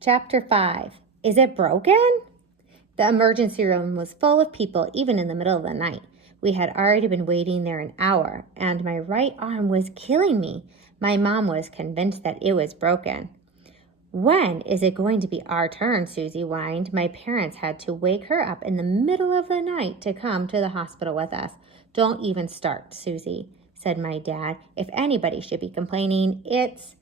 Chapter 5. Is it broken? The emergency room was full of people, even in the middle of the night. We had already been waiting there an hour, and my right arm was killing me. My mom was convinced that it was broken. When is it going to be our turn? Susie whined. My parents had to wake her up in the middle of the night to come to the hospital with us. Don't even start, Susie, said my dad. If anybody should be complaining, it's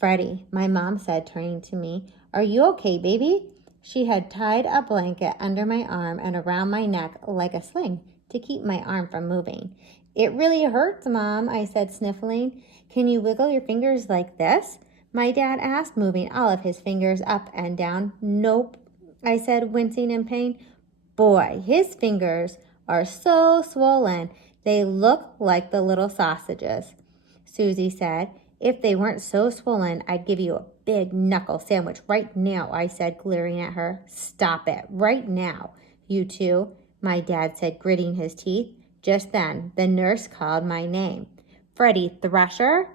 Freddy, my mom said, turning to me. Are you okay, baby? She had tied a blanket under my arm and around my neck like a sling to keep my arm from moving. It really hurts, Mom, I said, sniffling. Can you wiggle your fingers like this? My dad asked, moving all of his fingers up and down. Nope, I said, wincing in pain. Boy, his fingers are so swollen. They look like the little sausages. Susie said, if they weren't so swollen, I'd give you a big knuckle sandwich right now, I said, glaring at her. Stop it, right now, you two, my dad said, gritting his teeth. Just then, the nurse called my name. Freddy Thresher?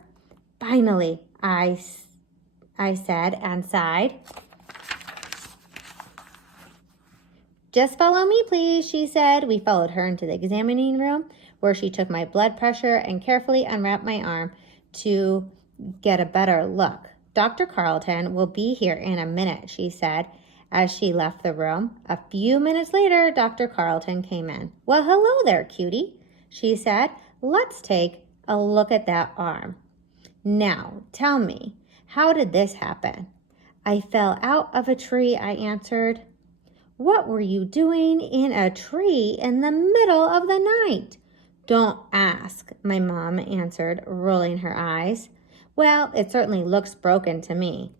Finally, I said and sighed. Just follow me, please, she said. We followed her into the examining room where she took my blood pressure and carefully unwrapped my arm to get a better look. Dr. Carlton will be here in a minute, she said as she left the room. A few minutes later, Dr. Carlton came in. Well, hello there, cutie, she said. Let's take a look at that arm. Now, tell me, how did this happen? I fell out of a tree, I answered. What were you doing in a tree in the middle of the night? Don't ask, my mom answered, rolling her eyes. Well, it certainly looks broken to me,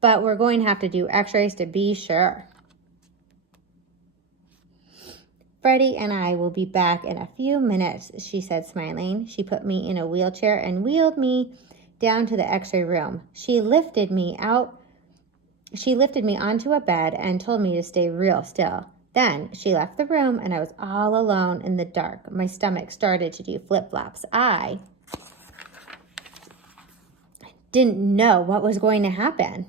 but we're going to have to do x-rays to be sure. Freddy and I will be back in a few minutes, she said, smiling. She put me in a wheelchair and wheeled me down to the x-ray room. She lifted me onto a bed and told me to stay real still. Then she left the room and I was all alone in the dark. My stomach started to do flip-flops. I didn't know what was going to happen.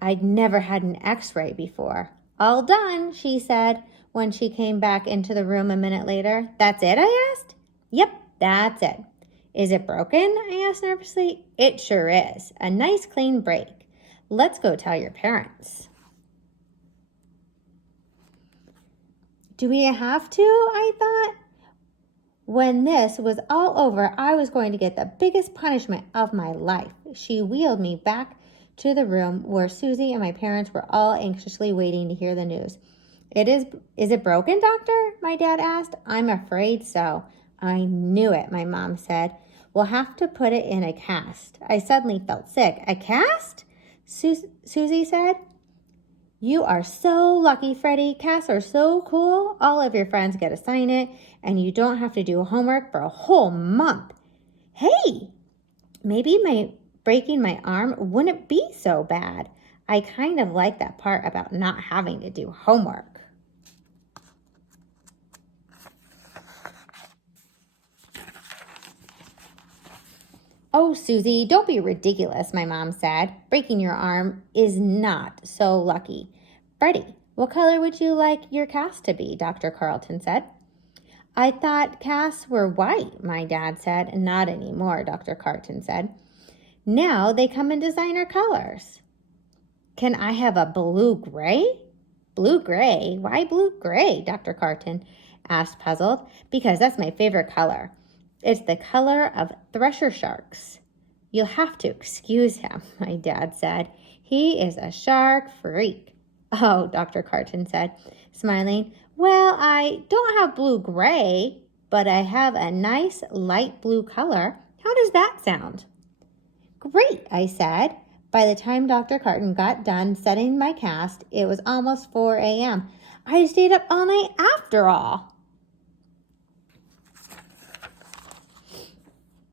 I'd never had an x-ray before. All done, she said when she came back into the room a minute later. That's it, I asked. Yep, that's it. Is it broken? I asked nervously. It sure is. A nice clean break. Let's go tell your parents. Do we have to? I thought. When this was all over, I was going to get the biggest punishment of my life. She wheeled me back to the room where Susie and my parents were all anxiously waiting to hear the news. Is it broken, doctor? My dad asked. I'm afraid so. I knew it, my mom said. We'll have to put it in a cast. I suddenly felt sick. A cast? Susie said. You are so lucky, Freddy. Casts are so cool. All of your friends get to sign it, and you don't have to do homework for a whole month. Hey, maybe breaking my arm wouldn't be so bad. I kind of like that part about not having to do homework. Oh, Susie, don't be ridiculous, my mom said. Breaking your arm is not so lucky. Freddy, what color would you like your cast to be? Dr. Carlton said. I thought casts were white, my dad said. Not anymore, Dr. Carlton said. Now they come in designer colors. Can I have a blue-gray? Blue-gray? Why blue-gray? Dr. Carlton asked, puzzled. Because that's my favorite color. It's the color of thresher sharks. You'll have to excuse him, my dad said. He is a shark freak. Oh, Dr. Carlton said, smiling. Well, I don't have blue-gray, but I have a nice light blue color. How does that sound? Great, I said. By the time Dr. Carlton got done setting my cast, it was almost 4 a.m. I stayed up all night after all.